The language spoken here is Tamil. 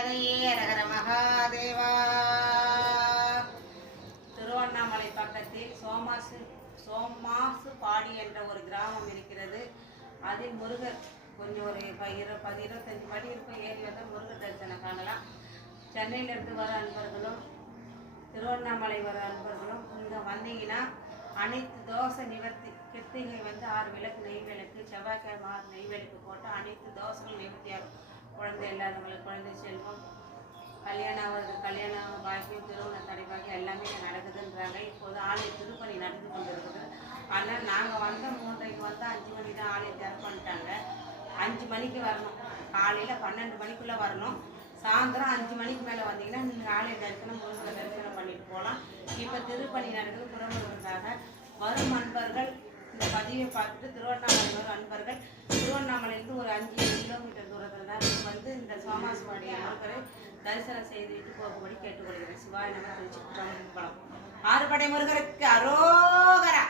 பார்வதிபதையே அரகர மகாதேவா. திருவண்ணாமலை பக்கத்தில் சோமாசு பாடி என்ற ஒரு கிராமம் இருக்கிறது. அதில் முருகர் கொஞ்சம் ஒரு 25 படி இருக்கும் ஏரியில் தான் முருகர் தரிசனம் காணலாம். சென்னையிலிருந்து வர அன்பர்களும் திருவண்ணாமலை வர அன்பர்களும் இங்கே வந்தீங்கன்னா அனைத்து தோசை நிவர்த்தி கிருத்திகை 6 விளக்கு நெய் விளக்கு, செவ்வாய்க்கிழமை 6 நெய் விளக்கு போட்டு அனைத்து தோசைகள் நிவர்த்தியாகும். குழந்தை இல்லாதவங்களுக்கு குழந்தை செல்வம், கல்யாணம் பாக்கியம், திருமண தடை பாக்கியம் எல்லாமே நடக்குதுன்றாங்க. இப்போது ஆலய திருப்பணி நடந்து கொண்டிருக்குது. ஆனால் நாங்கள் வந்த 3:30 வந்தால் 5 மணி தான் ஆலயம் திறப்பு பண்ணிட்டாங்க. 5 மணிக்கு வரணும். காலையில் 12 மணிக்குள்ளே வரணும். சாயந்தரம் 5 மணிக்கு மேலே வந்தீங்கன்னா நீங்கள் ஆலய தரிசனம் முருகனை தரிசனம் பண்ணிட்டு போகலாம். இப்போ திருப்பணி நடக்குது. புறமுருகனுக்காக வரும் அன்பர்கள் இந்த பதிவை பார்த்துட்டு திருவண்ணாமலை வரும் அன்பர்கள் திருவண்ணாமலையிலிருந்து ஒரு 5-7 கிலோமீட்டர் தூரத்தில் தான் வந்து இந்த சோமாசுவாடி முருகரை தரிசனம் செய்துவிட்டு போகும்படி கேட்டுக்கொள்கிறேன். சிவாய நம. திருச்சி பலம். 6 படை முருகருக்கு அரோகரா.